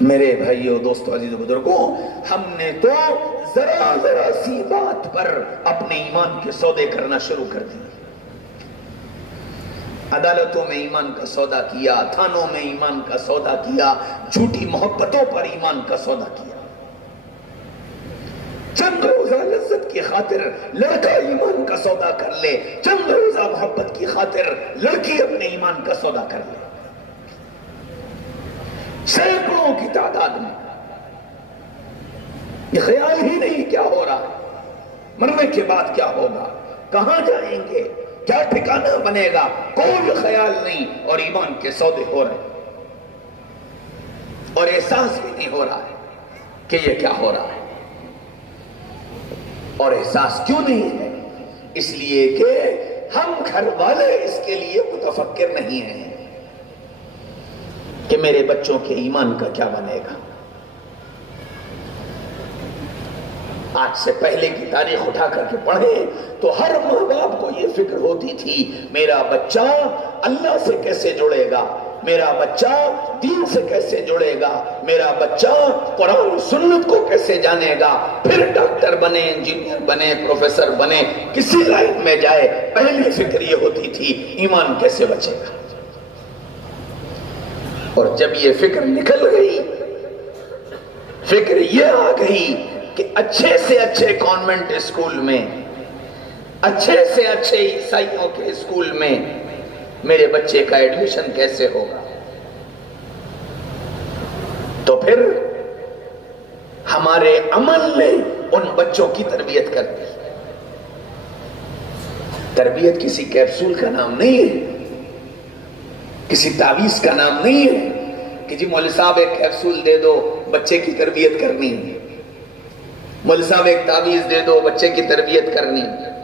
میرے بھائیوں، دوستوں، عزیز بزرگوں، ہم نے تو ذرا ذرا سی بات پر اپنے ایمان کے سودے کرنا شروع کر دیے۔ عدالتوں میں ایمان کا سودا کیا، تھانوں میں ایمان کا سودا کیا، جھوٹی محبتوں پر ایمان کا سودا کیا۔ چند روزہ لذت کی خاطر لڑکا ایمان کا سودا کر لے، چند روزہ محبت کی خاطر لڑکی اپنے ایمان کا سودا کر لے۔ سینکڑوں کی تعداد میں یہ خیال ہی نہیں کیا ہو رہا ہے، مرنے کے بعد کیا ہوگا، کہاں جائیں گے، کیا ٹھکانہ بنے گا، کوئی خیال نہیں، اور ایمان کے سودے ہو رہے اور احساس بھی نہیں ہو رہا ہے کہ یہ کیا ہو رہا ہے۔ اور احساس کیوں نہیں ہے؟ اس لیے کہ ہم گھر والے اس کے لیے متفکر نہیں ہیں کہ میرے بچوں کے ایمان کا کیا بنے گا۔ آج سے پہلے کی تاریخ اٹھا کر کے پڑھیں تو ہر ماں باپ کو یہ فکر ہوتی تھی، میرا بچہ اللہ سے کیسے جڑے گا، میرا بچہ دین سے کیسے جڑے گا، میرا بچہ قرآن و سنت کو کیسے جانے گا، پھر ڈاکٹر بنے، انجینئر بنے، پروفیسر بنے، کسی لائن میں جائے، پہلی فکر یہ ہوتی تھی ایمان کیسے بچے گا۔ اور جب یہ فکر نکل گئی، فکر یہ آ گئی کہ اچھے سے اچھے کانوینٹ اسکول میں، اچھے سے اچھے عیسائیوں کے اسکول میں میرے بچے کا ایڈمیشن کیسے ہوگا، تو پھر ہمارے عمل نے ان بچوں کی تربیت کر دی۔ تربیت کسی کیپسول کا نام نہیں ہے، کسی تعویذ کا نام نہیں ہے کہ جی مولوی صاحب ایک کیپسول دے دو بچے کی تربیت کرنی ہے، مولوی صاحب ایک تعویذ دے دو بچے کی تربیت کرنی ہے۔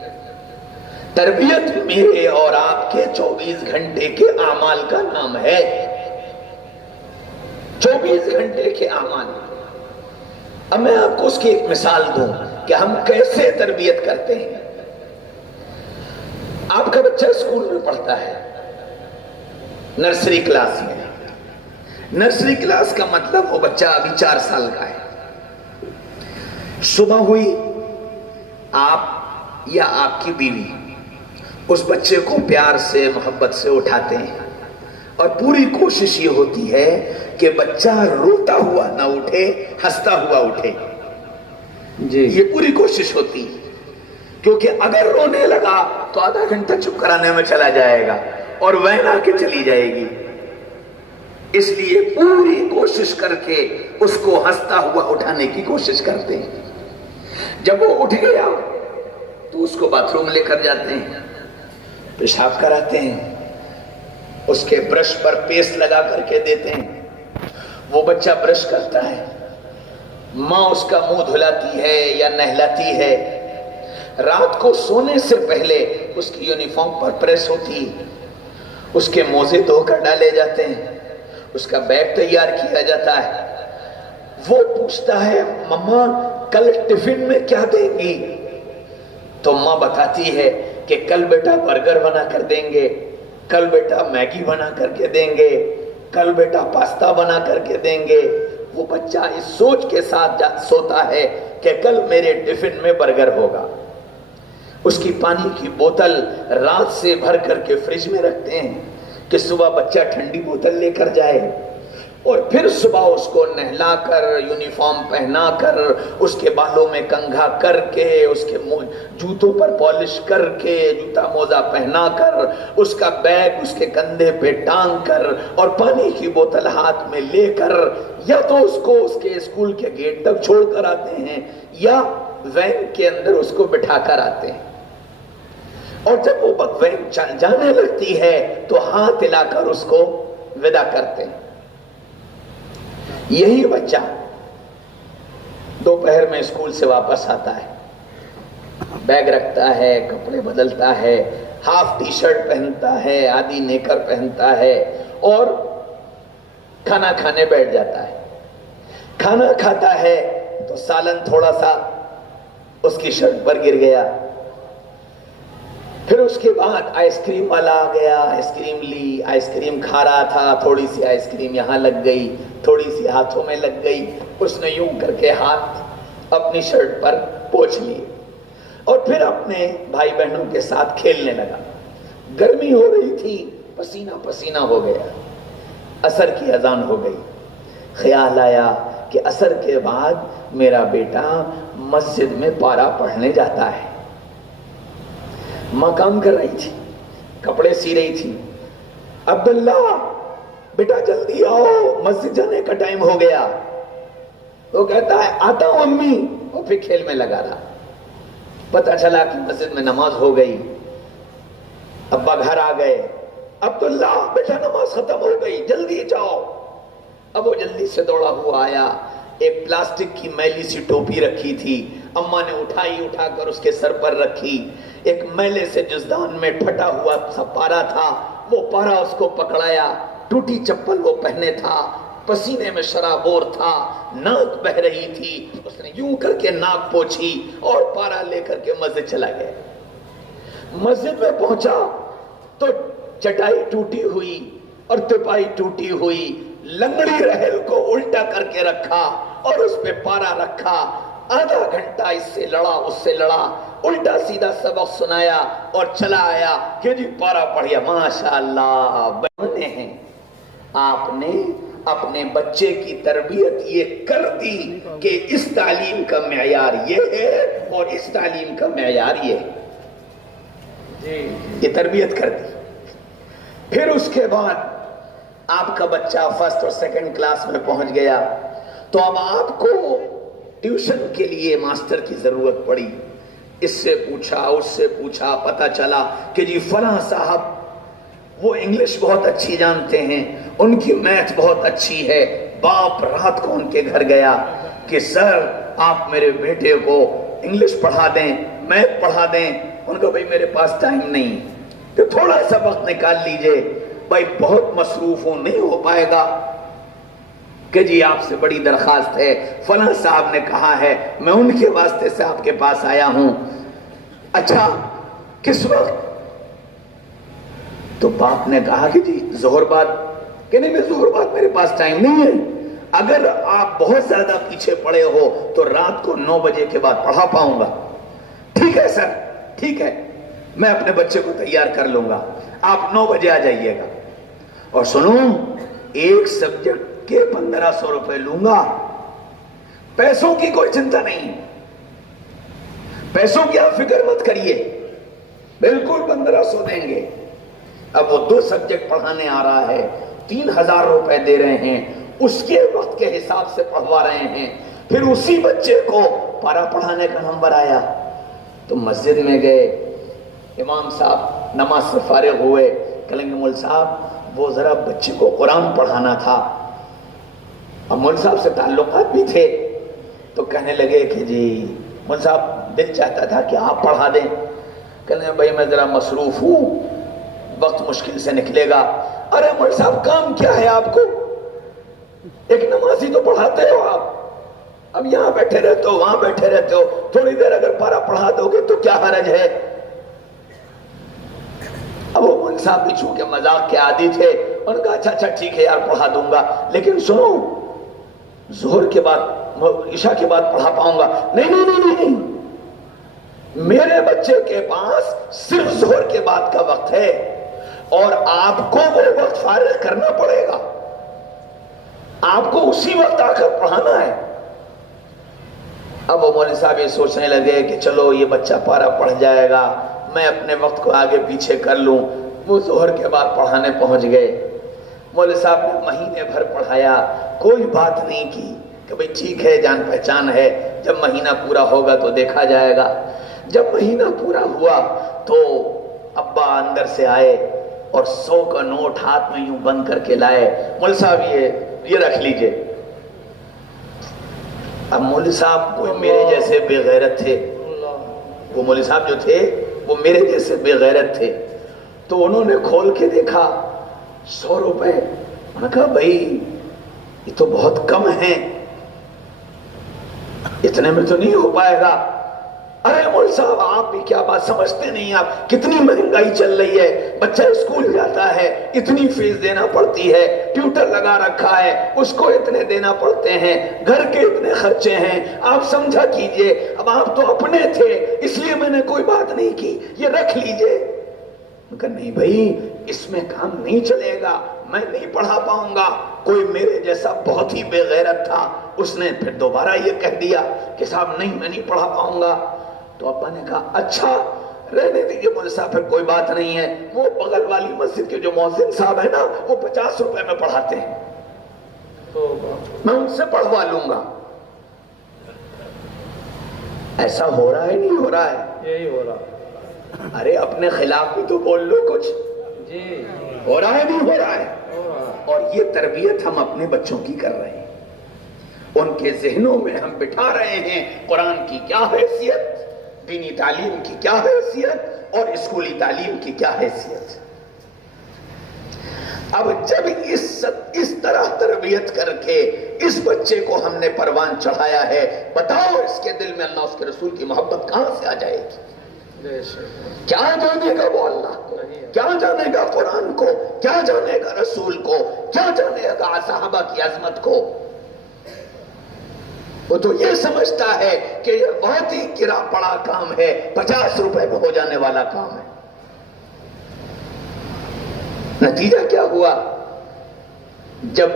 تربیت میرے اور آپ کے 24 گھنٹے کے اعمال کا نام ہے، 24 گھنٹے کے اعمال۔ اب میں آپ کو اس کی ایک مثال دوں کہ ہم کیسے تربیت کرتے ہیں۔ آپ کا بچہ اسکول میں پڑھتا ہے، نرسری کلاس میں۔ نرسری کلاس کا مطلب وہ بچہ ابھی 4 سال کا ہے۔ صبح ہوئی، آپ یا آپ کی بیوی اس بچے کو پیار سے محبت سے اٹھاتے ہیں، اور پوری کوشش یہ ہوتی ہے کہ بچہ روتا ہوا نہ اٹھے، ہنستا ہوا اٹھے۔ یہ پوری کوشش ہوتی ہے، کیونکہ اگر رونے لگا تو آدھا گھنٹہ چپ کرانے میں چلا جائے گا اور وین آ کے چلی جائے گی۔ اس لیے پوری کوشش کر کے اس کو ہنستا ہوا اٹھانے کی کوشش کرتے ہیں۔ جب وہ اٹھ گیا تو اس کو باتھ روم لے کر جاتے ہیں، پیشاب کراتے ہیں، اس کے برش پر پیسٹ لگا کر کے دیتے ہیں، وہ بچہ برش کرتا ہے، ماں اس کا منہ دھلاتی ہے یا نہلاتی ہے، رات کو سونے سے پہلے اس کی یونیفارم پر پریس ہوتی، اس کے موزے دھو کر ڈالے جاتے ہیں، اس کا بیگ تیار کیا جاتا ہے۔ وہ پوچھتا ہے مما کل ٹفن میں کیا دیں گی؟ تو ماں بتاتی ہے کہ کل بیٹا برگر بنا کر دیں گے، کل بیٹا میگی بنا کر کے دیں گے، کل بیٹا پاستا بنا کر کے دیں گے۔ وہ بچہ اس سوچ کے ساتھ سوتا ہے کہ کل میرے ٹفن میں برگر ہوگا۔ اس کی پانی کی بوتل رات سے بھر کر کے فریج میں رکھتے ہیں کہ صبح بچہ ٹھنڈی بوتل لے کر جائے، اور پھر صبح اس کو نہلا کر، یونیفارم پہنا کر، اس کے بالوں میں کنگھا کر کے، اس کے جوتوں پر پالش کر کے، جوتا موزہ پہنا کر، اس کا بیگ اس کے کندھے پہ ٹانگ کر، اور پانی کی بوتل ہاتھ میں لے کر، یا تو اس کو اس کے اسکول کے گیٹ تک چھوڑ کر آتے ہیں یا وین کے اندر اس کو بٹھا کر آتے ہیں۔ اور جب وہ وین جانے لگتی ہے تو ہاتھ ہلا کر اس کو ودا کرتے ہیں۔ یہی بچہ دوپہر میں اسکول سے واپس آتا ہے، بیگ رکھتا ہے، کپڑے بدلتا ہے، ہاف ٹی شرٹ پہنتا ہے، آدھی نیکر پہنتا ہے، اور کھانا کھانے بیٹھ جاتا ہے۔ کھانا کھاتا ہے تو سالن تھوڑا سا اس کی شرٹ پر گر گیا، پھر اس کے بعد آئس کریم والا آ گیا، آئس کریم لی، آئس کریم کھا رہا تھا، تھوڑی سی آئس کریم یہاں لگ گئی، تھوڑی سی ہاتھوں میں لگ گئی، اس نے یوں کر کے ہاتھ اپنی شرٹ پر پوچھ لیے اور پھر اپنے بھائی بہنوں کے ساتھ کھیلنے لگا۔ گرمی ہو رہی تھی، پسینہ پسینہ ہو گیا، عصر کی اذان ہو گئی۔ خیال آیا کہ عصر کے بعد میرا بیٹا مسجد میں پارا پڑھنے جاتا ہے۔ ماں کام کر رہی تھی، کپڑے سی رہی تھی۔ عبداللہ بیٹا جلدی آؤ، مسجد جانے کا ٹائم ہو گیا۔ وہ کہتا ہے آتا ہوں امی، وہ پھر کھیل میں لگا رہا۔ پتہ چلا کہ مسجد میں نماز ہو گئی، ابا گھر آ گئے۔ عبداللہ بیٹا نماز ختم ہو گئی، جلدی جاؤ۔ اب وہ جلدی سے دوڑا ہوا آیا، ایک پلاسٹک کی میلی سی ٹوپی رکھی تھی، اماں نے اٹھا کر اس کے سر پر رکھی۔ ایک میلے سے جزدان میں پھٹا ہوا سا پارا تھا، وہ پارا اس کو پکڑایا، ٹوٹی چپل وہ پہنے تھا، پسینے میں شرابور تھا، ناک بہ رہی تھی، اس نے یوں کر کے ناک پوچھی اور پارا لے کر کے مسجد چلا گیا۔ مسجد میں پہنچا تو چٹائی ٹوٹی ہوئی اور تپائی ٹوٹی ہوئی، لنگڑی رحل کو الٹا کر کے رکھا اور اس پہ پارا رکھا۔ آدھا گھنٹہ اس سے لڑا اس سے لڑا، الٹا سیدھا سبق سنایا اور چلا آیا کہ جی پارا پڑھیا۔ ماشاءاللہ بہنے ہیں، آپ نے اپنے بچے کی تربیت یہ کر دی کہ اس تعلیم کا معیار یہ ہے اور اس تعلیم کا معیار یہ ہے، یہ تربیت کر دی۔ پھر اس کے بعد آپ کا بچہ فرسٹ اور سیکنڈ کلاس میں پہنچ گیا تو اب آپ کو ٹیوشن کے لیے ماسٹر کی ضرورت پڑی۔ اس سے پوچھا اس سے پوچھا، پتہ چلا کہ جی فلاں صاحب وہ انگلش بہت اچھی جانتے ہیں، ان کی میتھ بہت اچھی ہے۔ باپ رات کو ان کے گھر گیا کہ سر آپ میرے بیٹے کو انگلش پڑھا دیں، میتھ پڑھا دیں۔ ان کا بھائی میرے پاس ٹائم نہیں، تو تھوڑا سا وقت نکال لیجئے، بھائی بہت مصروف ہوں، نہیں ہو پائے گا۔ کہ جی آپ سے بڑی درخواست ہے، فلاں صاحب نے کہا ہے، میں ان کے واسطے سے آپ کے پاس آیا ہوں۔ اچھا کس وقت؟ تو باپ نے کہا کہ جی ظہر بعد۔ کہ نہیں، میں ظہر بعد میرے پاس ٹائم نہیں ہے، اگر آپ بہت زیادہ پیچھے پڑے ہو تو رات کو 9 بجے کے بعد پڑھا پاؤں گا۔ ٹھیک ہے سر، ٹھیک ہے، میں اپنے بچے کو تیار کر لوں گا، آپ 9 بجے آ جائیے گا۔ اور سنو، ایک سبجیکٹ کے 1500 روپے لوں گا، پیسوں کی کوئی چنتا نہیں، پیسوں کی آپ فکر مت کریے، بالکل 1500 دیں گے۔ اب وہ 2 سبجیکٹ پڑھانے آ رہا ہے، 3000 روپے دے رہے ہیں، اس کے وقت کے حساب سے پڑھوا رہے ہیں۔ پھر اسی بچے کو پارا پڑھانے کا نمبر آیا تو مسجد میں گئے، امام صاحب نماز سے فارغ ہوئے، کہیں گے مول صاحب وہ ذرا بچے کو قرآن پڑھانا تھا۔ اب مول صاحب سے تعلقات بھی تھے تو کہنے لگے کہ جی مول صاحب دل چاہتا تھا کہ آپ پڑھا دیں۔ کہنے لگے بھائی میں ذرا مصروف ہوں، وقت مشکل سے نکلے گا۔ ارے مول صاحب کام کیا ہے آپ کو، ایک نمازی تو پڑھاتے ہو آپ، اب یہاں بیٹھے رہتے ہو وہاں بیٹھے رہتے ہو، تھوڑی دیر اگر پارا پڑھا دو گے تو کیا حرج ہے۔ اب وہ مول صاحب بھی چونکہ مذاق کے عادی تھے، انہوں نے کہا اچھا اچھا ٹھیک ہے یار پڑھا دوں گا، لیکن سنو ظہر کے بعد عشاء کے بعد پڑھا پاؤں گا۔ نہیں نہیں نہیں نہیں، میرے بچے کے پاس صرف ظہر کے بعد کا وقت ہے اور آپ کو وہ وقت فارغ کرنا پڑے گا، آپ کو اسی وقت آ کر پڑھانا ہے۔ اب وہ مولوی صاحب یہ سوچنے لگے کہ چلو یہ بچہ پارا پڑھ جائے گا، میں اپنے وقت کو آگے پیچھے کر لوں۔ وہ ظہر کے بعد پڑھانے پہنچ گئے، مولوی صاحب نے مہینے بھر پڑھایا، کوئی بات نہیں کی کہ بھئی ٹھیک ہے جان پہچان ہے، جب مہینہ پورا ہوگا تو دیکھا جائے گا۔ جب مہینہ پورا ہوا تو ابا اندر سے آئے اور 100 کا نوٹ ہاتھ میں یوں بند کر کے لائے، مولوی صاحب یہ رکھ لیجئے۔ اب مولوی صاحب کوئی میرے جیسے بے غیرت تھے، وہ مولوی صاحب جو تھے وہ میرے جیسے بے غیرت تھے، تو انہوں نے کھول کے دیکھا 100 روپے، انہوں نے کہا بھائی یہ تو بہت کم ہیں، اتنے میں تو نہیں ہو پائے گا۔ ارے مول صاحب آپ بھی کیا بات سمجھتے نہیں، آپ کتنی مہنگائی چل رہی ہے، بچہ اسکول جاتا ہے اتنی فیس دینا پڑتی ہے، ٹیوٹر لگا رکھا ہے اس کو اتنے دینا پڑتے ہیں، گھر کے اتنے خرچے ہیں، آپ سمجھا کیجئے۔ اب آپ تو اپنے تھے اس لیے میں نے کوئی بات نہیں کی، یہ رکھ لیجئے۔ میں کہا نہیں بھائی اس میں کام نہیں چلے گا، میں نہیں پڑھا پاؤں گا۔ کوئی میرے جیسا بہت ہی بے غیرت تھا، اس نے پھر دوبارہ یہ کہہ دیا کہ صاحب نہیں میں نہیں پڑھا پاؤں گا۔ تو ابا نے کہا اچھا رہنے دیجئے مول صاحب، پھر کوئی بات نہیں ہے، وہ بغل والی مسجد کے جو مؤذن صاحب ہے نا وہ 50 روپے میں پڑھاتے ہیں، میں ان سے پڑھوا لوں گا۔ ایسا ہو رہا ہے نہیں ہو رہا ہے؟ یہی ہو رہا۔ ارے اپنے خلاف بھی تو بول لو کچھ، جی ہو رہا ہے نہیں ہو رہا ہے؟ ہو رہا۔ اور یہ تربیت ہم اپنے بچوں کی کر رہے ہیں، ان کے ذہنوں میں ہم بٹھا رہے ہیں قرآن کی کیا حیثیت، دینی تعلیم کی کیا حیثیت اور اسکولی تعلیم کی کیا حیثیت۔ اب جب اس طرح تربیت کر کے اس بچے کو ہم نے پروان چڑھایا ہے، بتاؤ اس کے دل میں اللہ اس کے رسول کی محبت کہاں سے آ جائے گی؟ کیا جانے گا وہ اللہ کو، کیا جانے گا قرآن کو، کیا جانے گا رسول کو، کیا جانے گا صحابہ کی عظمت کو؟ وہ تو یہ سمجھتا ہے کہ یہ بہت ہی گرا پڑا کام ہے، 50 روپے میں ہو جانے والا کام ہے۔ نتیجہ کیا ہوا؟ جب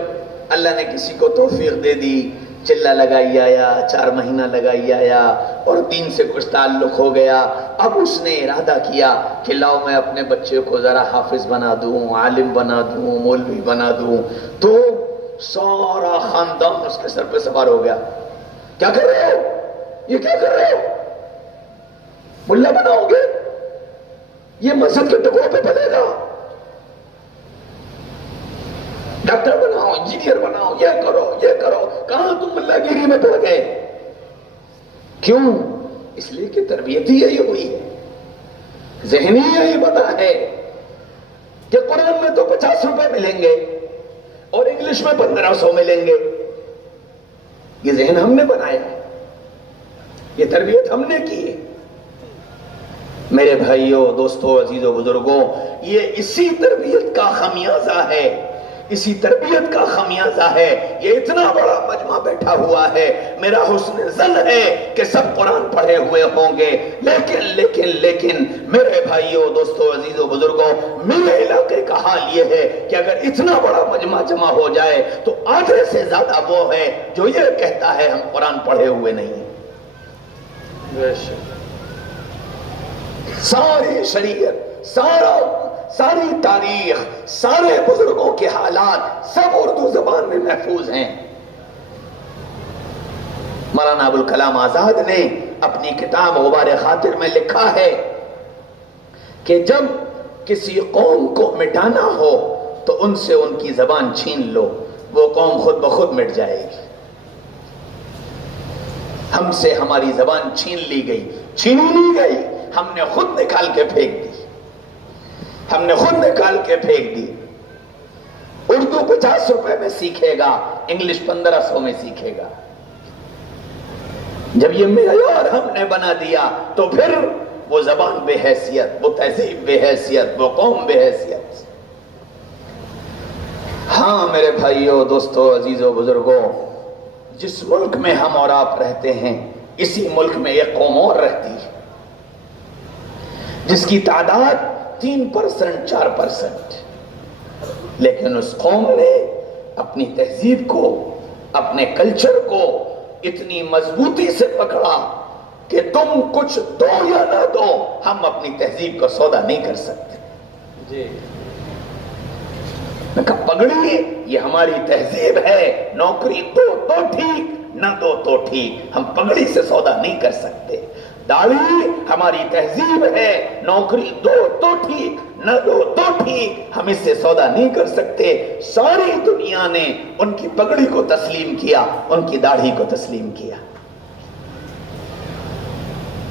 اللہ نے کسی کو توفیق دے دی، چلہ لگائی آیا، 4 مہینہ لگائی آیا اور دین سے کچھ تعلق ہو گیا، اب اس نے ارادہ کیا کہ لاؤ میں اپنے بچے کو ذرا حافظ بنا دوں، عالم بنا دوں، مولوی بنا دوں، تو سارا خاندان اس کے سر پہ سوار ہو گیا۔ کیا کر رہے ہو؟ یہ کیا کر رہے ہو؟ ملا بناؤ گے؟ یہ مسجد کے ٹکڑوں پہ پلے گا؟ ڈاکٹر بناؤ، انجینئر بناؤ، یہ کرو یہ کرو۔ کہاں تم ملا گیری میں پڑ گئے؟ کیوں؟ اس لیے کہ تربیت ہی یہی ہوئی ہے، ذہنی یہی بنا ہے کہ قرآن میں تو 50 روپے ملیں گے اور انگلش میں 1500 ملیں گے۔ یہ ذہن ہم نے بنایا ہے، یہ تربیت ہم نے کی ہے۔ میرے بھائیوں، دوستوں، عزیزوں، بزرگوں، یہ اسی تربیت کا خمیازہ ہے، اسی تربیت کا خمیازہ ہے۔ یہ اتنا بڑا مجمع بیٹھا ہوا ہے، میرا حسن ظن ہے کہ سب قرآن پڑھے ہوئے ہوں گے، لیکن میرے بھائیوں، دوستوں، عزیزوں، بزرگوں، میرے علاقے کا حال یہ ہے کہ اگر اتنا بڑا مجمع جمع ہو جائے تو آدھے سے زیادہ وہ ہے جو یہ کہتا ہے ہم قرآن پڑھے ہوئے نہیں ہیں۔ ساری شریعت، ساری تاریخ، سارے بزرگوں کے حالات سب اردو زبان میں محفوظ ہیں۔ مولانا ابوالکلام آزاد نے اپنی کتاب غبار خاطر میں لکھا ہے کہ جب کسی قوم کو مٹانا ہو تو ان سے ان کی زبان چھین لو، وہ قوم خود بخود مٹ جائے گی۔ ہم سے ہماری زبان چھین لی گئی، چھینی نہیں گئی، ہم نے خود نکال کے پھینک دی، ہم نے خود نکال کے پھینک دی۔ اردو 50 روپے میں سیکھے گا، انگلش 1500 میں سیکھے گا۔ جب یہ معیار ہم نے بنا دیا تو پھر وہ زبان بے حیثیت، وہ تہذیب بے حیثیت، وہ قوم بے حیثیت۔ ہاں میرے بھائیوں، دوستوں، عزیزوں، بزرگوں، جس ملک میں ہم اور آپ رہتے ہیں اسی ملک میں ایک قوم اور رہتی ہے جس کی تعداد 3% 4%، لیکن اس قوم نے اپنی تہذیب کو، اپنے کلچر کو اتنی مضبوطی سے پکڑا کہ تم کچھ دو یا نہ دو، ہم اپنی تہذیب کا سودا نہیں کر سکتے۔ جی میں کہا پگڑی یہ ہماری تہذیب ہے، نوکری دو تو ٹھیک، نہ دو تو ٹھیک، ہم پگڑی سے سودا نہیں کر سکتے۔ داڑھی ہماری تہذیب ہے، نوکری دو تو ٹھیک، نہ دو تو ٹھیک، ہم اس سے سودا نہیں کر سکتے۔ ساری دنیا نے ان کی پگڑی کو تسلیم کیا، ان کی داڑھی کو تسلیم کیا،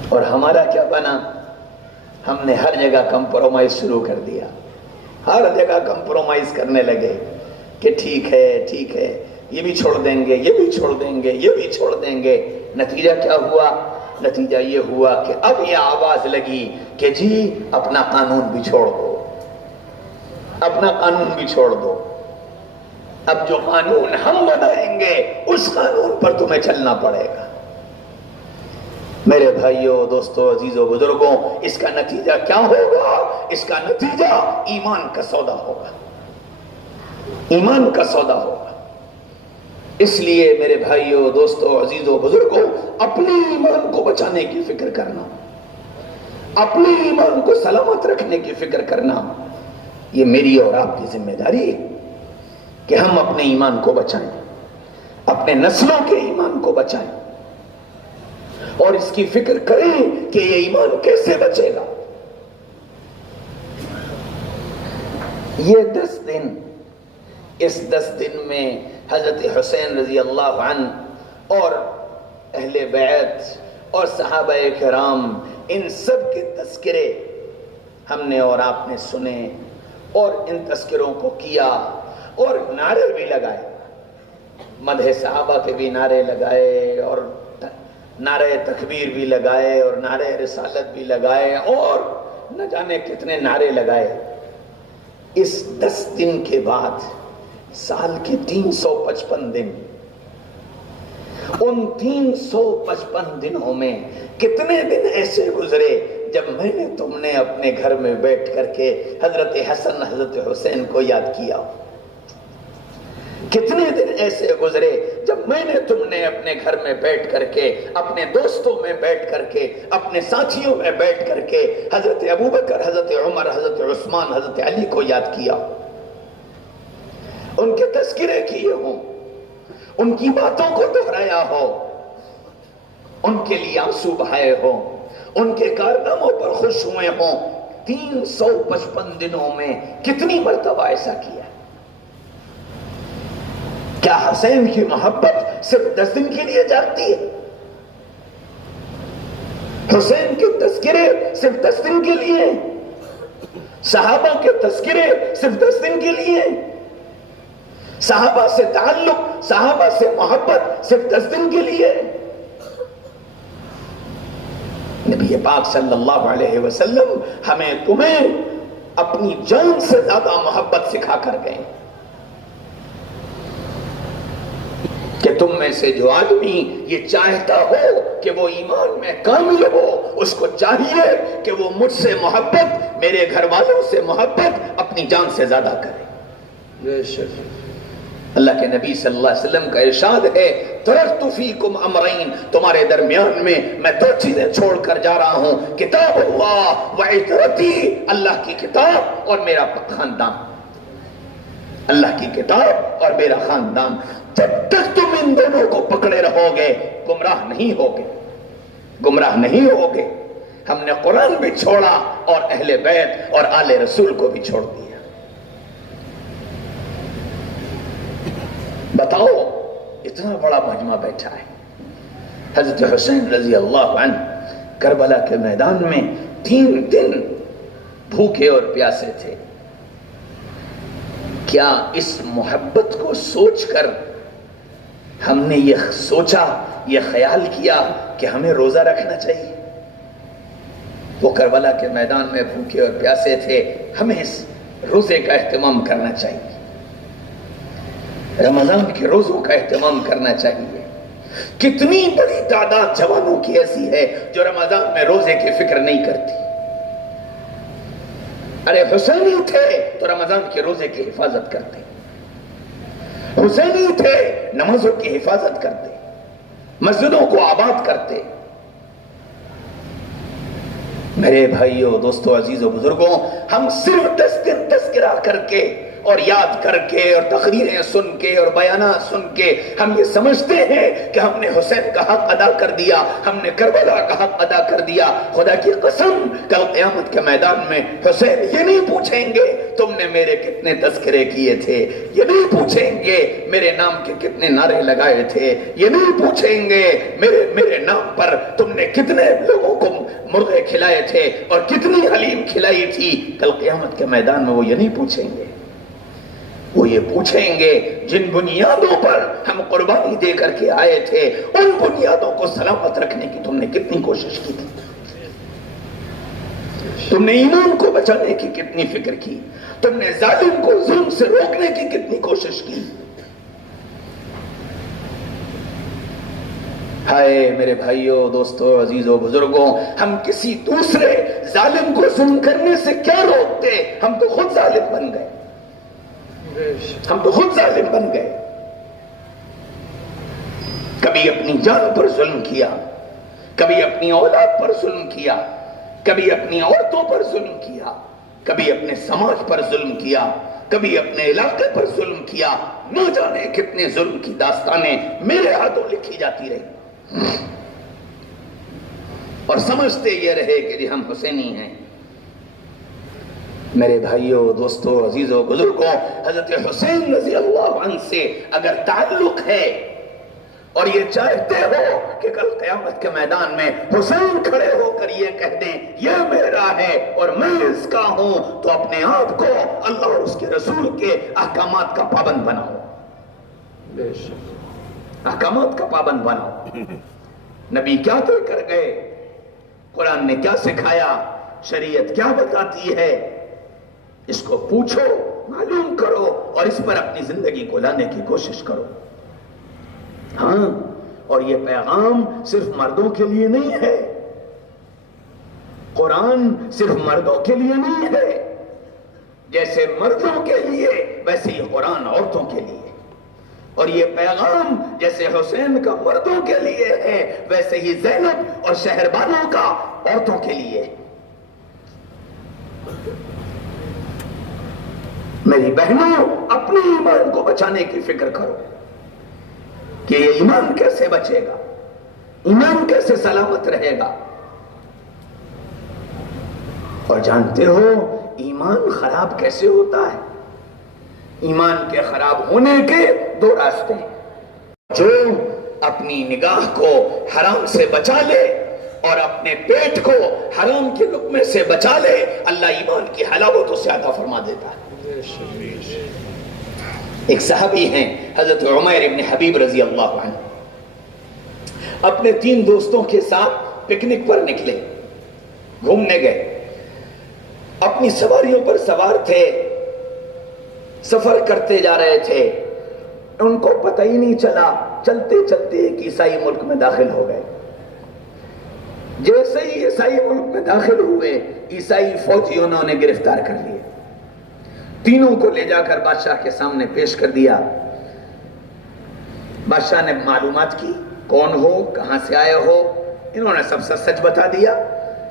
اور ہمارا کیا بنا؟ ہم نے ہر جگہ کمپرومائز شروع کر دیا، ہر جگہ کمپرومائز کرنے لگے کہ ٹھیک ہے، یہ بھی چھوڑ دیں گے، یہ بھی چھوڑ دیں گے، یہ بھی چھوڑ دیں گے۔ نتیجہ کیا ہوا؟ نتیجہ یہ ہوا کہ اب یہ آواز لگی کہ جی اپنا قانون بھی چھوڑ دو، اپنا قانون بھی چھوڑ دو، اب جو قانون ہم بنائیں گے اس قانون پر تمہیں چلنا پڑے گا۔ میرے بھائیوں، دوستوں، عزیزوں، بزرگوں، اس کا نتیجہ کیا ہوگا؟ اس کا نتیجہ ایمان کا سودا ہوگا، ایمان کا سودا ہوگا۔ اس لیے میرے بھائیوں، دوستوں، عزیزوں، بزرگوں، اپنے ایمان کو بچانے کی فکر کرنا، اپنے ایمان کو سلامت رکھنے کی فکر کرنا، یہ میری اور آپ کی ذمہ داری ہے کہ ہم اپنے ایمان کو بچائیں، اپنے نسلوں کے ایمان کو بچائیں، اور اس کی فکر کریں کہ یہ ایمان کیسے بچے گا۔ یہ 10 دن، اس 10 دن میں حضرت حسین رضی اللہ عنہ اور اہل بیعت اور صحابہ کرام، ان سب کے تذکرے ہم نے اور آپ نے سنے، اور ان تذکروں کو کیا، اور نعرے بھی لگائے، مدح صحابہ کے بھی نعرے لگائے، اور نعرے تکبیر بھی لگائے، اور نعرے رسالت بھی لگائے، اور نہ جانے کتنے نعرے لگائے۔ اس 10 دن کے بعد سال کے 355 دن، ان 355 دنوں میں کتنے دن ایسے گزرے جب میں نے تم نے اپنے گھر میں بیٹھ کر کے حضرت حسن حضرت حسین کو یاد کیا؟ کتنے دن ایسے گزرے جب میں نے تم نے اپنے گھر میں بیٹھ کر کے، اپنے دوستوں میں بیٹھ کر کے، اپنے ساتھیوں میں بیٹھ کر کے حضرت ابوبکر، حضرت عمر، حضرت عثمان، حضرت علی کو یاد کیا، ان کے تذکرے کیے ہوں، ان کی باتوں کو دہرایا ہو، ان کے لیے آنسو بہائے ہوں، ان کے کارناموں پر خوش ہوئے ہوں۔ 355 دنوں میں کتنی مرتبہ ایسا کیا؟ کیا حسین کی محبت صرف 10 دن کے لیے جاگتی ہے؟ حسین کے تذکرے صرف 10 دن کے لیے؟ صحابہ کے تذکرے صرف 10 دن کے لیے؟ صحابہ سے تعلق، صحابہ سے محبت صرف 10 دن کے لیے؟ نبی پاک صلی اللہ علیہ وسلم ہمیں تمہیں اپنی جان سے زیادہ محبت سکھا کر گئے کہ تم میں سے جو آدمی یہ چاہتا ہو کہ وہ ایمان میں کامل ہو، اس کو چاہیے کہ وہ مجھ سے محبت، میرے گھر والوں سے محبت اپنی جان سے زیادہ کرے۔ اللہ کے نبی صلی اللہ علیہ وسلم کا ارشاد ہے، ترکت فیکم امرین، تمہارے درمیان میں 2 چیزیں چھوڑ کر جا رہا ہوں، کتاب اللہ و عترتی، اللہ کی کتاب اور میرا خاندان، اللہ کی کتاب اور میرا خاندان۔ جب تک تم ان دونوں کو پکڑے رہو گے گمراہ نہیں ہوگے، گمراہ نہیں ہوگے۔ ہم نے قرآن بھی چھوڑا اور اہل بیت اور آل رسول کو بھی چھوڑ دیا۔ بتاؤ، اتنا بڑا مجمع بیٹھا ہے، حضرت حسین رضی اللہ عنہ کربلا کے میدان میں 3 دن بھوکے اور پیاسے تھے۔ کیا اس محبت کو سوچ کر ہم نے یہ سوچا، یہ خیال کیا کہ ہمیں روزہ رکھنا چاہیے؟ وہ کربلا کے میدان میں بھوکے اور پیاسے تھے، ہمیں اس روزے کا اہتمام کرنا چاہیے، رمضان کے روزوں کا اہتمام کرنا چاہیے۔ کتنی بڑی تعداد جوانوں کی ایسی ہے جو رمضان میں روزے کی فکر نہیں کرتی۔ ارے حسینی تھے تو رمضان کے روزے کی حفاظت کرتے، حسینی تھے نمازوں کی حفاظت کرتے، مسجدوں کو آباد کرتے۔ میرے بھائیوں، دوستوں، عزیزوں، بزرگوں، ہم صرف 10 دن تذکرہ کر کے اور یاد کر کے اور تقریریں سن کے اور بیانات سن کے ہم یہ سمجھتے ہیں کہ ہم نے حسین کا حق ادا کر دیا، ہم نے کربلا کا حق ادا کر دیا۔ خدا کی قسم، کل قیامت کے میدان میں حسین یہ نہیں پوچھیں گے تم نے میرے کتنے تذکرے کیے تھے، یہ نہیں پوچھیں گے میرے نام کے کتنے نعرے لگائے تھے، یہ نہیں پوچھیں گے میرے نام پر تم نے کتنے لوگوں کو مرغے کھلائے تھے اور کتنی حلیم کھلائی تھی۔ کل قیامت کے میدان میں وہ یہ نہیں پوچھیں گے، وہ یہ پوچھیں گے جن بنیادوں پر ہم قربانی دے کر کے آئے تھے ان بنیادوں کو سلامت رکھنے کی تم نے کتنی کوشش کی تھی؟ تم نے ایمان کو بچانے کی کتنی فکر کی؟ تم نے ظالم کو ظلم سے روکنے کی کتنی کوشش کی؟ ہائے میرے بھائیوں، دوستوں، عزیزوں، بزرگوں، ہم کسی دوسرے ظالم کو ظلم کرنے سے کیا روکتے؟ ہم تو خود ظالم بن گئے، ہم تو خود ظالم بن گئے۔ کبھی اپنی جان پر ظلم کیا، کبھی اپنی اولاد پر ظلم کیا، کبھی اپنی عورتوں پر ظلم کیا، کبھی اپنے سماج پر ظلم کیا، کبھی اپنے علاقے پر ظلم کیا۔ نہ جانے کتنے ظلم کی داستانیں میرے ہاتھوں لکھی جاتی رہی، اور سمجھتے یہ رہے کہ جی ہم حسینی ہیں۔ میرے بھائیوں، دوستوں، عزیزوں، بزرگوں، حضرت حسین رضی اللہ عنہ سے اگر تعلق ہے اور یہ چاہتے ہو کہ کل قیامت کے میدان میں حسین کھڑے ہو کر یہ کہہ دیں یہ میرا ہے اور میں اس کا ہوں، تو اپنے آپ کو اللہ اور اس کے رسول کے احکامات کا پابند بناؤ، احکامات کا پابند بناؤ۔ نبی کیا دے کر گئے، قرآن نے کیا سکھایا، شریعت کیا بتاتی ہے، اس کو پوچھو، معلوم کرو اور اس پر اپنی زندگی کو لانے کی کوشش کرو۔ ہاں، اور یہ پیغام صرف مردوں کے لیے نہیں ہے، قرآن صرف مردوں کے لیے نہیں ہے، جیسے مردوں کے لیے ویسے ہی قرآن عورتوں کے لیے، اور یہ پیغام جیسے حسین کا مردوں کے لیے ہے ویسے ہی زینب اور شہربانوں کا عورتوں کے لیے۔ میری بہنوں، اپنے ایمان کو بچانے کی فکر کرو کہ یہ ایمان کیسے بچے گا، ایمان کیسے سلامت رہے گا۔ اور جانتے ہو ایمان خراب کیسے ہوتا ہے؟ ایمان کے خراب ہونے کے دو راستے ہیں۔ جو اپنی نگاہ کو حرام سے بچا لے اور اپنے پیٹ کو حرام کے لقمے سے بچا لے، اللہ ایمان کی حلاوت اسے عطا فرما دیتا ہے۔ ایک صحابی ہیں حضرت عمیر ابن حبیب رضی اللہ عنہ، اپنے 3 دوستوں کے ساتھ پکنک پر نکلے، گھومنے گئے، اپنی سواریوں پر سوار تھے، سفر کرتے جا رہے تھے، ان کو پتہ ہی نہیں چلا، چلتے چلتے ایک عیسائی ملک میں داخل ہو گئے۔ جیسے ہی عیسائی ملک میں داخل ہوئے، عیسائی فوجی انہوں نے گرفتار کر لیے، تینوں کو لے جا کر بادشاہ کے سامنے پیش کر دیا۔ بادشاہ نے معلومات کی، کون ہو، کہاں سے آئے ہو؟ انہوں نے سب سچ بتا دیا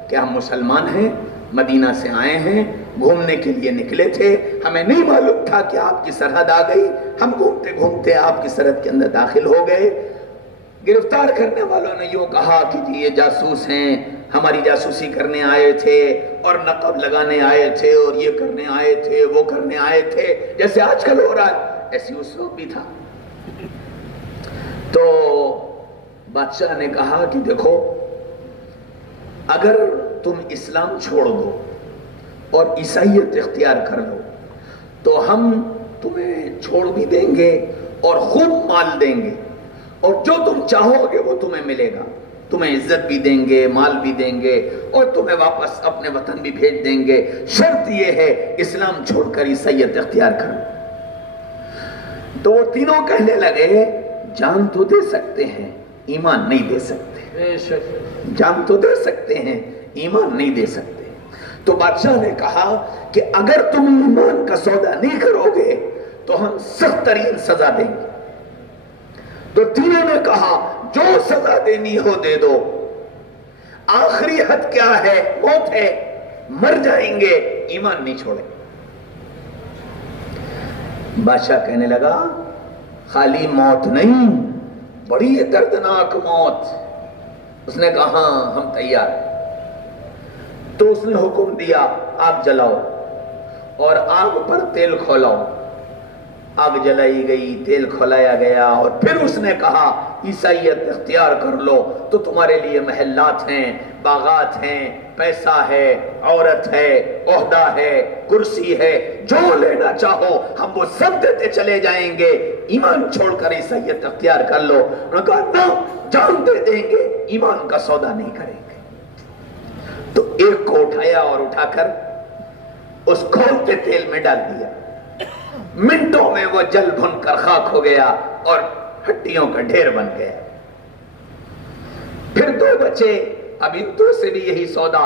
کہ ہم مسلمان ہیں، مدینہ سے آئے ہیں، گھومنے کے لیے نکلے تھے، ہمیں نہیں معلوم تھا کہ آپ کی سرحد آ گئی، ہم گھومتے گھومتے آپ کی سرحد کے اندر داخل ہو گئے۔ گرفتار کرنے والوں نے یوں کہا کہ جی یہ جاسوس ہیں، ہماری جاسوسی کرنے آئے تھے اور نقب لگانے آئے تھے اور یہ کرنے آئے تھے، وہ کرنے آئے تھے، جیسے آج کل ہو رہا ہے ایسی اس وقت بھی تھا۔ تو بادشاہ نے کہا کہ دیکھو، اگر تم اسلام چھوڑ دو اور عیسائیت اختیار کر لو تو ہم تمہیں چھوڑ بھی دیں گے اور خوب مال دیں گے، اور جو تم چاہو گے وہ تمہیں ملے گا، تمہیں عزت بھی دیں گے، مال بھی دیں گے، اور تمہیں واپس اپنے وطن بھی بھیج دیں گے، شرط یہ ہے اسلام چھوڑ کر عیسائیت اختیار کرو۔ تو وہ تینوں کہنے لگے جان تو دے سکتے ہیں، ایمان نہیں دے سکتے، جان تو دے سکتے ہیں، ایمان نہیں دے سکتے۔ تو بادشاہ نے کہا کہ اگر تم ایمان کا سودا نہیں کرو گے تو ہم سخت ترین سزا دیں گے۔ تو تینوں نے کہا جو سزا دینی ہو دے دو، آخری حد کیا ہے؟ موت ہے، مر جائیں گے، ایمان نہیں چھوڑیں۔ بادشاہ کہنے لگا خالی موت نہیں، بڑی دردناک موت۔ اس نے کہا ہاں ہم تیار ہیں۔ تو اس نے حکم دیا آگ جلاؤ اور آگ پر تیل کھولاؤ۔ آگ جلائی گئی، تیل کھولایا گیا، اور پھر اس نے کہا عیسائیت اختیار کر لو تو تمہارے لیے محلات ہیں، باغات ہیں، پیسہ ہے، عورت ہے، عہدہ ہے، کرسی ہے، جو لینا چاہو ہم وہ سب دیتے چلے جائیں گے، ایمان چھوڑ کر عیسائیت اختیار کر لو۔ انہوں نے کہا نہ، جان دے دیں گے، ایمان کا سودا نہیں کریں گے۔ تو ایک کو اٹھایا اور اٹھا کر اس کھولتے تیل میں ڈال دیا، منٹوں میں وہ جل بھن کر خاک ہو گیا اور ہڈیوں کا ڈھیر بن گیا۔ پھر دو بچے، اب ان دو سے بھی یہی سودا،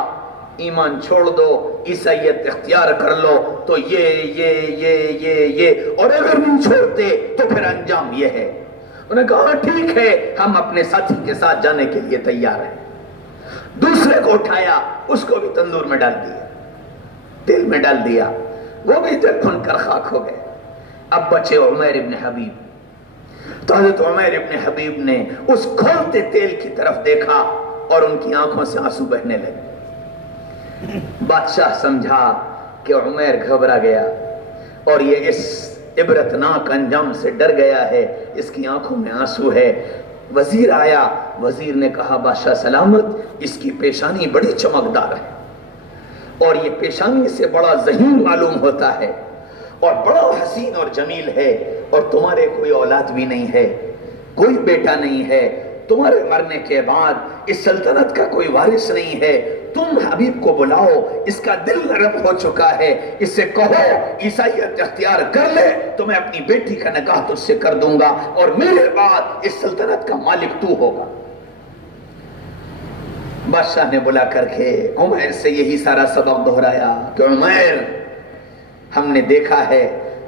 ایمان چھوڑ دو، عیسائیت اختیار کر لو، تو یہ اور اگر نہیں چھوڑتے تو پھر انجام یہ ہے۔ انہوں نے کہا ٹھیک ہے، ہم اپنے ساتھی کے ساتھ جانے کے لیے تیار ہیں۔ دوسرے کو اٹھایا، اس کو بھی تندور میں ڈال دیا، تیل میں ڈال دیا، وہ بھی جل بھن کر خاک ہو گئے۔ اب بچے عمیر ابن حبیب۔ تو حضرت عمیر ابن حبیب نے اس کھولتے تیل کی طرف دیکھا اور ان کی آنکھوں سے آنسو بہنے لگے۔ بادشاہ سمجھا کہ عمیر گھبرا گیا اور یہ اس عبرتناک انجام سے ڈر گیا ہے، اس کی آنکھوں میں آنسو ہے۔ وزیر آیا، وزیر نے کہا بادشاہ سلامت، اس کی پیشانی بڑی چمکدار ہے اور یہ پیشانی سے بڑا ذہین معلوم ہوتا ہے اور بڑا حسین اور جمیل ہے، اور تمہارے کوئی اولاد بھی نہیں ہے، کوئی بیٹا نہیں ہے، تمہارے مرنے کے بعد اس سلطنت کا کوئی وارث نہیں ہے، تم حبیب کو بلاؤ، اس کا دل نرم ہو چکا ہے، اس سے کہو عیسائیت اختیار کر لے تو میں اپنی بیٹی کا نکاح تجھ سے کر دوں گا اور میرے بعد اس سلطنت کا مالک تو ہوگا۔ بادشاہ نے بلا کر کے عمیر سے یہی سارا سبق دہرایا کہ عمیر، ہم نے دیکھا ہے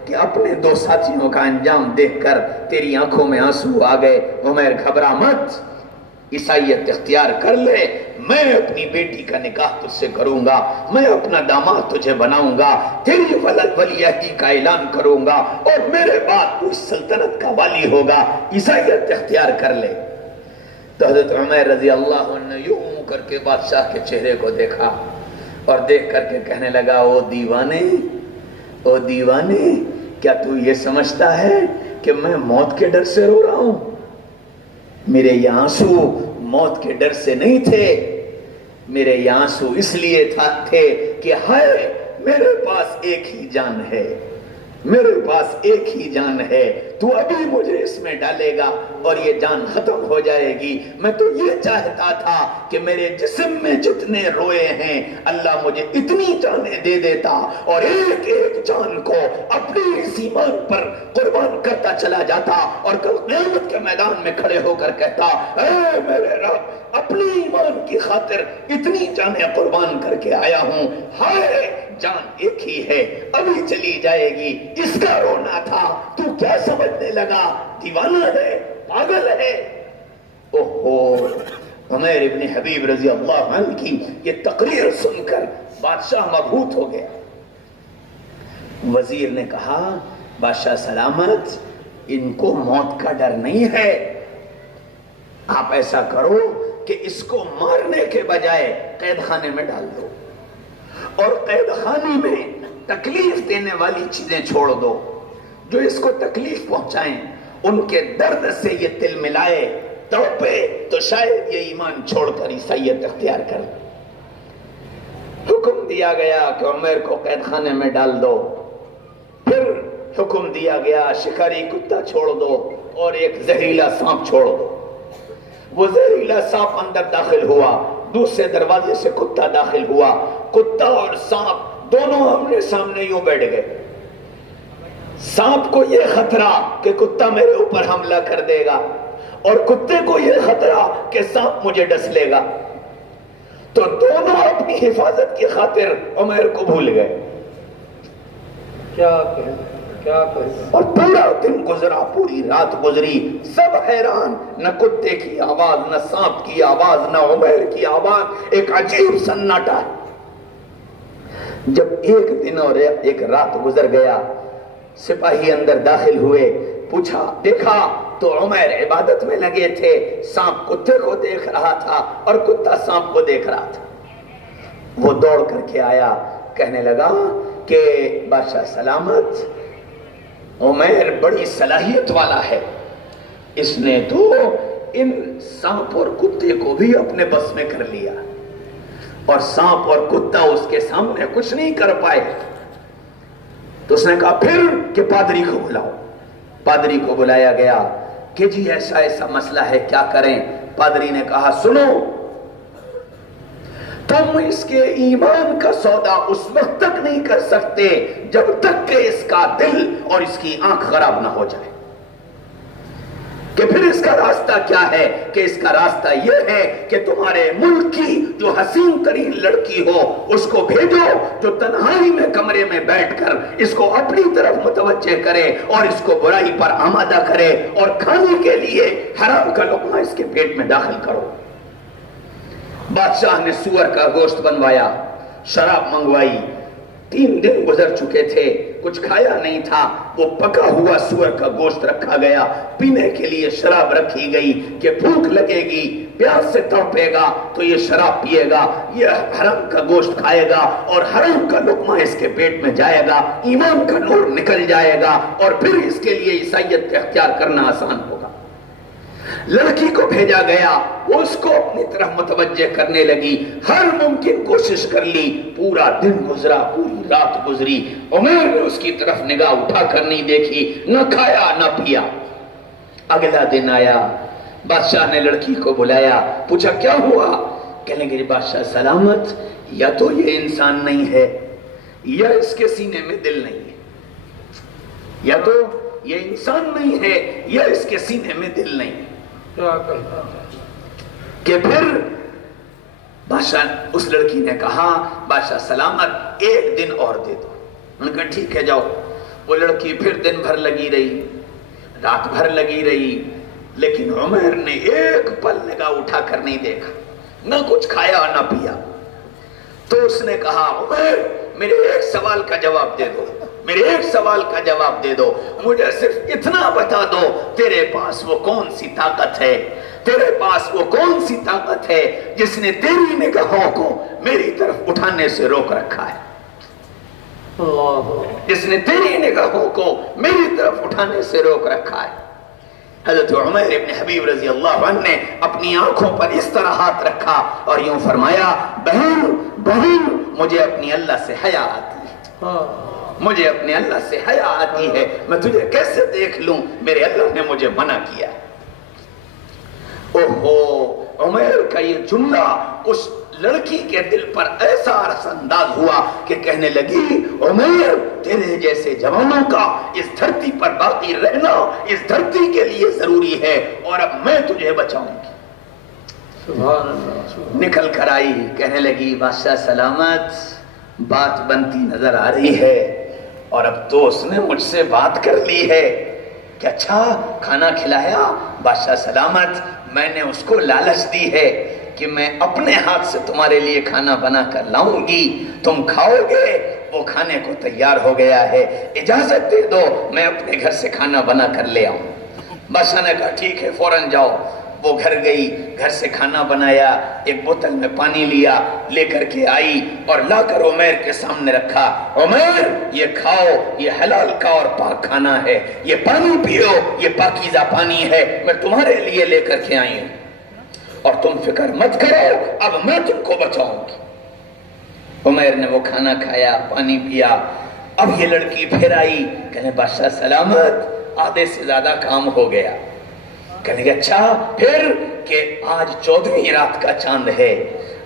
کہ اپنے دو ساتھیوں کا انجام دیکھ کر تیری آنکھوں میں آنسو آ گئے، عمیر گھبرا مت، عیسائیت اختیار کر لے، میں اپنی بیٹی کا نکاح تجھ سے کروں گا، میں اپنا داماد تجھے بناؤں گا، تیری ولی عہدی کا اعلان کروں گا اور میرے بعد تو اس سلطنت کا والی ہوگا، عیسائیت اختیار کر لے۔ تو حضرت عمیر رضی اللہ عنہ یوں کر کے بادشاہ کے چہرے کو دیکھا اور دیکھ کر کے کہنے لگا او دیوانے، او دیوانے، کیا تو یہ سمجھتا ہے کہ میں موت کے ڈر سے رو رہا ہوں؟ میرے یہ آنسو موت کے ڈر سے نہیں تھے، میرے یہ آنسو اس لیے تھے کہ ہائے میرے پاس ایک ہی جان ہے، میرے پاس ایک ہی جان ہے، تو ابھی مجھے اس میں ڈالے گا اور یہ جان ختم ہو جائے گی۔ میں تو یہ چاہتا تھا کہ میرے جسم میں جتنے روئے ہیں اللہ مجھے اتنی جانیں دے دیتا اور ایک ایک جان کو اپنی اس ایمان پر قربان کرتا چلا جاتا اور کل قیامت کے میدان میں کھڑے ہو کر کہتا اے میرے رب، اپنی ایمان کی خاطر اتنی جانیں قربان کر کے آیا ہوں، ہائے جان ایک ہی ہے، ابھی چلی جائے گی، اس کا رونا تھا، تو کیا سمجھنے لگا؟ دیوانہ ہے، پاگل ہے۔ اوہو، عمیر ابن حبیب رضی اللہ عنہ کی یہ تقریر سن کر بادشاہ مبہوت ہو گیا۔ وزیر نے کہا بادشاہ سلامت، ان کو موت کا ڈر نہیں ہے، آپ ایسا کرو کہ اس کو مارنے کے بجائے قید خانے میں ڈال دو اور قید خانے میں تکلیف دینے والی چیزیں چھوڑ دو، جو اس کو تکلیف پہنچائیں ان کے درد سے یہ تل ملائے، تڑپے تو شاید یہ ایمان چھوڑ کر عیسائیت اختیار کر۔ حکم دیا گیا کہ عمیر کو قید خانے میں ڈال دو، پھر حکم دیا گیا شکاری کتا چھوڑ دو اور ایک زہریلا سانپ چھوڑ دو۔ وہ زہریلا سانپ اندر داخل ہوا، دوسرے دروازے سے کتا داخل ہوا، کتا اور سانپ دونوں آمنے سامنے یوں بیٹھ گئے۔ سانپ کو یہ خطرہ کہ کتا میرے اوپر حملہ کر دے گا اور کتے کو یہ خطرہ کہ سانپ مجھے ڈس لے گا، تو دونوں اپنی حفاظت کی خاطر عمیر کو بھول گئے۔ کیا کہیں اور پورا دن گزرا، پوری رات گزری، سب حیران، نہ کتے کی آواز، نہ سانپ کی آواز، نہ عمیر کی آواز، ایک عجیب سناٹا۔ جب ایک دن اور ایک رات گزر گیا، سپاہی اندر داخل ہوئے، پوچھا، دیکھا تو عمیر عبادت میں لگے تھے، سانپ کتے کو دیکھ رہا تھا اور کتا سانپ کو دیکھ رہا تھا۔ وہ دوڑ کر کے آیا، کہنے لگا کہ بادشاہ سلامت، عمیر بڑی صلاحیت والا ہے، اس نے تو ان سانپ اور کتے کو بھی اپنے بس میں کر لیا، اور سانپ اور کتا اس کے سامنے کچھ نہیں کر پائے. تو اس نے کہا پھر کہ پادری کو بلاؤ. پادری کو بلایا گیا کہ جی ایسا ایسا مسئلہ ہے, کیا کریں؟ پادری نے کہا سنو, تم اس کے ایمان کا سودا اس وقت تک نہیں کر سکتے جب تک کہ اس کا دل اور اس کی آنکھ خراب نہ ہو جائے. کہ پھر اس کا راستہ کیا ہے؟ کہ اس کا راستہ یہ ہے کہ تمہارے ملک کی جو حسین ترین لڑکی ہو اس کو بھیجو, جو تنہائی میں کمرے میں بیٹھ کر اس کو اپنی طرف متوجہ کرے اور اس کو برائی پر آمادہ کرے, اور کھانے کے لیے حرام کا لقمہ اس کے پیٹ میں داخل کرو. بادشاہ نے سور کا گوشت بنوایا, شراب منگوائی. 3 دن گزر چکے تھے, کچھ کھایا نہیں تھا. وہ پکا ہوا سور کا گوشت رکھا گیا, پینے کے لیے شراب رکھی گئی کہ بھوک لگے گی, پیاس سے تڑپے گا تو یہ شراب پیے گا, یہ حرام کا گوشت کھائے گا اور حرام کا لقمہ اس کے پیٹ میں جائے گا, ایمان کا نور نکل جائے گا اور پھر اس کے لیے عیسائیت اختیار کرنا آسان ہوگا. لڑکی کو بھیجا گیا, وہ اس کو اپنی طرف متوجہ کرنے لگی, ہر ممکن کوشش کر لی. پورا دن گزرا, پوری رات گزری, عمیر نے اس کی طرف نگاہ اٹھا کر نہیں دیکھی, نہ کھایا نہ پیا. اگلا دن آیا, بادشاہ نے لڑکی کو بلایا, پوچھا کیا ہوا؟ کہنے لگے بادشاہ سلامت, یا تو یہ انسان نہیں ہے یا اس کے سینے میں دل نہیں ہے. یا تو یہ انسان نہیں ہے یا اس کے سینے میں دل نہیں ہے. کہ پھر بادشاہ, اس لڑکی نے کہا بادشاہ سلامت 1 دن اور دے دو. انہوں نے کہا ٹھیک ہے جاؤ. وہ لڑکی پھر دن بھر لگی رہی, رات بھر لگی رہی, لیکن عمر نے ایک پل نگاہ اٹھا کر نہیں دیکھا, نہ کچھ کھایا نہ پیا. تو اس نے کہا عمر میرے ایک سوال کا جواب دے دو, میرے ایک سوال کا جواب دے دو, مجھے صرف اتنا بتا دو, تیرے پاس وہ کون سی طاقت ہے, تیرے پاس وہ کون سی طاقت ہے جس نے تیری نگاہوں کو میری طرف اٹھانے سے روک رکھا ہے, جس نے تیری نگاہوں کو میری طرف اٹھانے سے روک رکھا ہے. حضرت عمر ابن حبیب رضی اللہ عنہ نے اپنی آنکھوں پر اس طرح ہاتھ رکھا اور یوں فرمایا بہن بہن مجھے اپنی اللہ سے حیا آتی ہے, مجھے اپنے اللہ سے حیا آتی ہے, میں تجھے کیسے دیکھ لوں, میرے اللہ نے مجھے منع کیا. اوہو, عمر کا یہ جملہ اس لڑکی کے دل پر ایسا اثر انداز ہوا کہ کہنے لگی عمر تیرے جیسے جوانوں کا اس دھرتی پر باقی رہنا اس دھرتی کے لیے ضروری ہے, اور اب میں تجھے بچاؤں گی. سبحان اللہ. نکل کر آئی, کہنے لگی بادشاہ سلامت, بات بنتی نظر آ رہی ہے, اور اب تو اس نے مجھ سے بات کر لی ہے کہ اچھا کھانا کھلایا. بادشاہ سلامت, میں نے اس کو لالچ دی ہے کہ میں اپنے ہاتھ سے تمہارے لیے کھانا بنا کر لاؤں گی, تم کھاؤ گے. وہ کھانے کو تیار ہو گیا ہے, اجازت دے دو میں اپنے گھر سے کھانا بنا کر لے آؤں. بادشاہ نے کہا ٹھیک ہے فوراً جاؤ. وہ گھر گئی, گھر سے کھانا بنایا, ایک بوتل میں پانی لیا, لے کر کے آئی اور لا کر عمیر کے سامنے رکھا. عمیر یہ کھاؤ, یہ حلال کا اور پاک کھانا ہے, یہ پانی پیو, یہ پاکیزہ پانی ہے, میں تمہارے لیے لے کر کے آئی ہوں, اور تم فکر مت کرو, اب میں تم کو بچاؤں گی. عمیر نے وہ کھانا کھایا, پانی پیا. اب یہ لڑکی پھر آئی, کہنے بادشاہ سلامت آدھے سے زیادہ کام ہو گیا. کہنے گے اچھا پھر کہ آج 14ویں رات کا چاند ہے,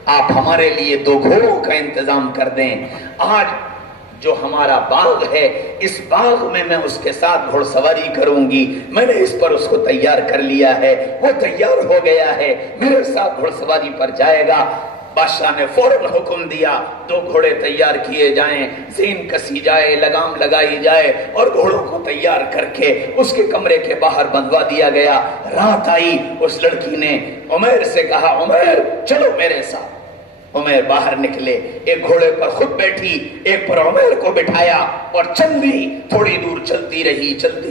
آپ ہمارے لیے 2 گھوڑوں کا انتظام کر دیں. آج جو ہمارا باغ ہے اس باغ میں میں اس کے ساتھ گھوڑ سواری کروں گی, میں نے اس پر اس کو تیار کر لیا ہے, وہ تیار ہو گیا ہے, میرے ساتھ گھوڑ سواری پر جائے گا. بادشاہ نے فوراً حکم دیا 2 گھوڑے تیار کیے جائیں, زین کسی جائے, لگام لگائی جائے, اور گھوڑوں کو تیار کر کے اس کے کمرے کے باہر بندھوا دیا گیا. رات آئی, اس لڑکی نے عمیر سے کہا عمیر چلو میرے ساتھ. عمیر باہر نکلے, ایک گھوڑے پر خود بیٹھی, ایک پر عمیر کو بٹھایا, اور چلی تھوڑی دور چلتی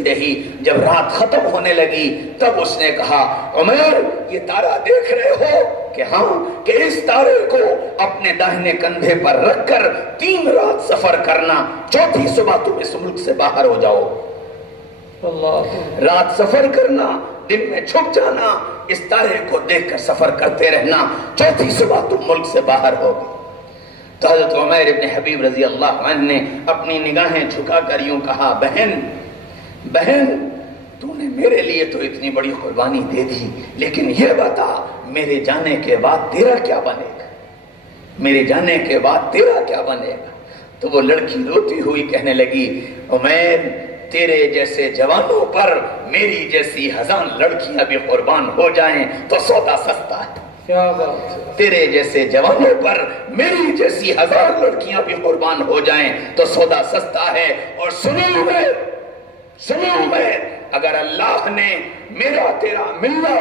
رہی. جب رات ختم ہونے لگی تب اس نے کہا عمیر یہ تارا دیکھ رہے ہو؟ کہ ہاں. کہ اس تارے کو اپنے داہنے کندھے پر رکھ کر 3 رات سفر کرنا, 4تھی صبح تم اس ملک سے باہر ہو جاؤ. رات سفر کرنا, دن میں چھپ جانا, اس تارے کو دیکھ کر سفر کرتے رہنا, 4تھی صبح تم ملک سے باہر ہوگے. تو حضرت عمیر ابن حبیب رضی اللہ عنہ نے اپنی نگاہیں جھکا کر یوں کہا، بہن تو نے میرے لیے تو اتنی بڑی قربانی دے دی، لیکن یہ بتا میرے جانے کے بعد تیرا کیا بنے گا؟ میرے جانے کے بعد تیرا کیا بنے گا؟ تو وہ لڑکی روتی ہوئی کہنے لگی، عمیر تیرے جیسے جوانوں پر میری جیسی 1000 لڑکیاں بھی قربان ہو جائیں تو سودا سستا ہے۔ کیا بات ہے، تیرے جیسے جوانوں پر میری جیسی 1000 لڑکیاں بھی قربان ہو جائیں تو سودا سستا ہے۔ اور سنو عمیر، اگر اللہ نے میرا تیرا ملنا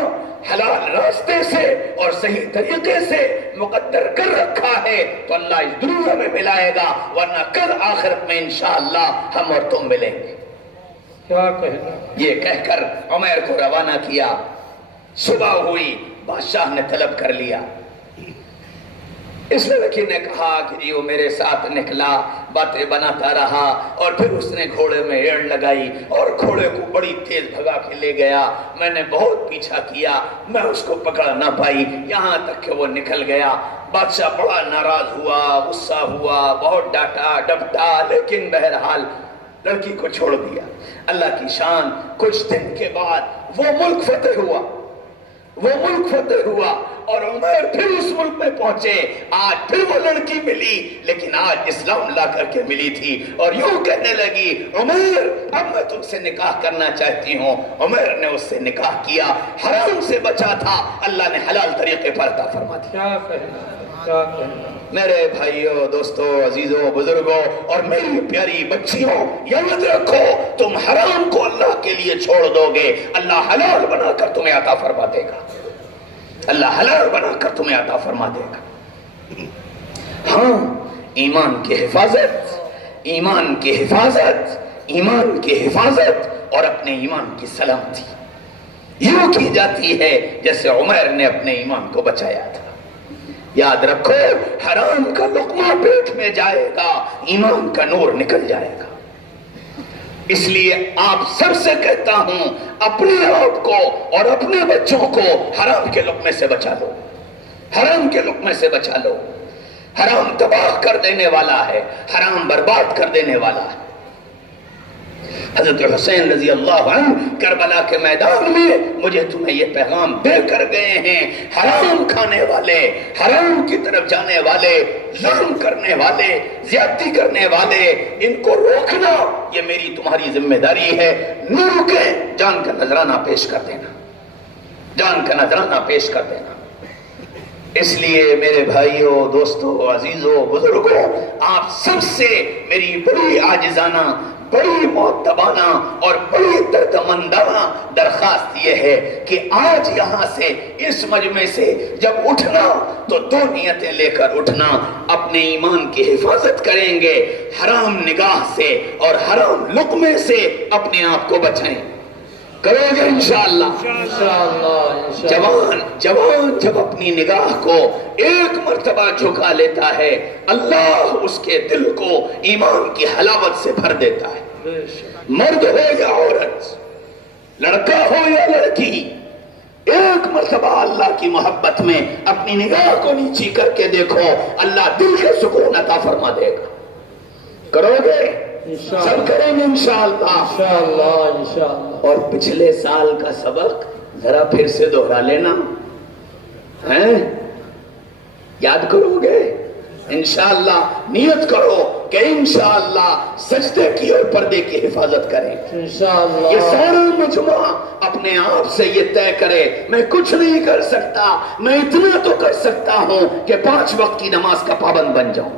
حلال راستے سے اور صحیح طریقے سے مقدر کر رکھا ہے تو اللہ اس دنیا میں ملائے گا، ورنہ کل آخرت میں انشاءاللہ ہم اور تم ملیں گے۔ کیا کہنا، یہ کہہ کر عمیر کو روانہ کیا۔ صبح ہوئی، بادشاہ نے طلب کر لیا۔ اس لڑکی نے کہا کہ جی وہ میرے ساتھ نکلا، باتیں بناتا رہا، اور پھر اس نے گھوڑے میں ایڑ لگائی اور گھوڑے کو بڑی تیز بھگا کے لے گیا۔ میں نے بہت پیچھا کیا، میں اس کو پکڑ نہ پائی، یہاں تک کہ وہ نکل گیا۔ بادشاہ بڑا ناراض ہوا، غصہ ہوا، بہت ڈانٹا ڈپٹا، لیکن بہرحال لڑکی کو چھوڑ دیا۔ اللہ کی شان، کچھ دن کے بعد وہ ملک فتح ہوا اور عمیر پھر اس ملک میں پہنچے۔ آج پھر وہ لڑکی ملی، لیکن آج اسلام لا کر کے ملی تھی، اور یوں کہنے لگی، عمیر اب میں تم سے نکاح کرنا چاہتی ہوں۔ عمیر نے اس سے نکاح کیا، حرام سے بچا تھا، اللہ نے حلال طریقے پر عطا فرما دیا۔ کیا کہنا، کیا کہنا، میرے بھائیوں، دوستوں، عزیزوں، بزرگوں اور میری پیاری بچیوں، یاد رکھو تم حرام کو اللہ کے لیے چھوڑ دو گے، اللہ حلال بنا کر تمہیں عطا فرما دے گا۔ اللہ حلال بنا کر تمہیں عطا فرما دے گا۔ ہاں، ایمان کی حفاظت اور اپنے ایمان کی سلامتی یوں کی جاتی ہے جیسے عمیر نے اپنے ایمان کو بچایا تھا۔ یاد رکھو حرام کا لقمہ پیٹ میں جائے گا، ایمان کا نور نکل جائے گا۔ اس لیے آپ سب سے کہتا ہوں، اپنے آپ کو اور اپنے بچوں کو حرام کے لقمے سے بچا لو، حرام کے لقمے سے بچا لو۔ حرام تباہ کر دینے والا ہے، حرام برباد کر دینے والا ہے۔ حضرت حسین رضی اللہ عنہ کربلا کے میدان میں مجھے تمہیں یہ پیغام دے کر گئے ہیں، حرام کھانے والے، حرام کی طرف جانے والے، ظلم کرنے والے، زیادتی کرنے والے، ان کو روکنا یہ میری تمہاری ذمہ داری ہے۔ نہ رکیں، جان کا نذرانہ پیش کر دینا، جان کا نذرانہ پیش کر دینا۔ اس لیے میرے بھائیوں، دوستوں، عزیزوں، بزرگوں، آپ سب سے میری بڑی عاجزانہ، بڑی معتبانہ اور بڑی دردمندانہ درخواست یہ ہے کہ آج یہاں سے اس مجمع سے جب اٹھنا تو 2 نیتیں لے کر اٹھنا۔ اپنے ایمان کی حفاظت کریں گے، حرام نگاہ سے اور حرام لقمے سے اپنے آپ کو بچائیں، کرو گے انشاءاللہ۔ جوان جب اپنی نگاہ کو ایک مرتبہ جھکا لیتا ہے، اللہ اس کے دل کو ایمان کی حلاوت سے بھر دیتا ہے۔ مرد ہو یا عورت، لڑکا ہو یا لڑکی، ایک مرتبہ اللہ کی محبت میں اپنی نگاہ کو نیچی کر کے دیکھو، اللہ دل کے سکون عطا فرما دے گا۔ کرو گے؟ سب کریں گے انشاءاللہ۔ اور پچھلے سال کا سبق ذرا پھر سے دوہرا لینا، یاد کرو گے؟ انشاءاللہ نیت کرو کہ انشاءاللہ سجدے کی اور پردے کی حفاظت کریں۔ یہ سارا مجمع اپنے آپ سے یہ طے کرے، میں کچھ نہیں کر سکتا، میں اتنا تو کر سکتا ہوں کہ 5 وقت کی نماز کا پابند بن جاؤں۔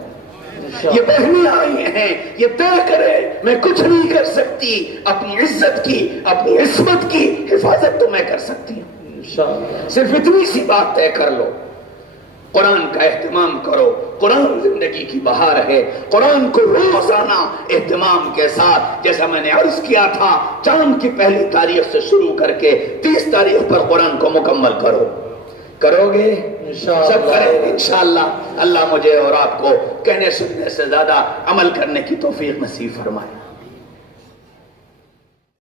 یہ بہنیں آئی ہیں، یہ طے کرے میں کچھ نہیں کر سکتی، اپنی عزت کی، اپنی عصمت کی حفاظت تو میں کر سکتی ہوں۔ صرف اتنی سی بات طے کر لو، قرآن کا اہتمام کرو، قرآن زندگی کی بہار ہے، قرآن کو روزانہ اہتمام کے ساتھ، جیسا میں نے عرض کیا تھا، چاند کی پہلی تاریخ سے شروع کر کے 30 تاریخ پر قرآن کو مکمل کرو۔ کرو گے؟ سب کریں گے انشاءاللہ۔ اللہ مجھے اور آپ کو کہنے سننے سے زیادہ عمل کرنے کی توفیق نصیب فرمائے۔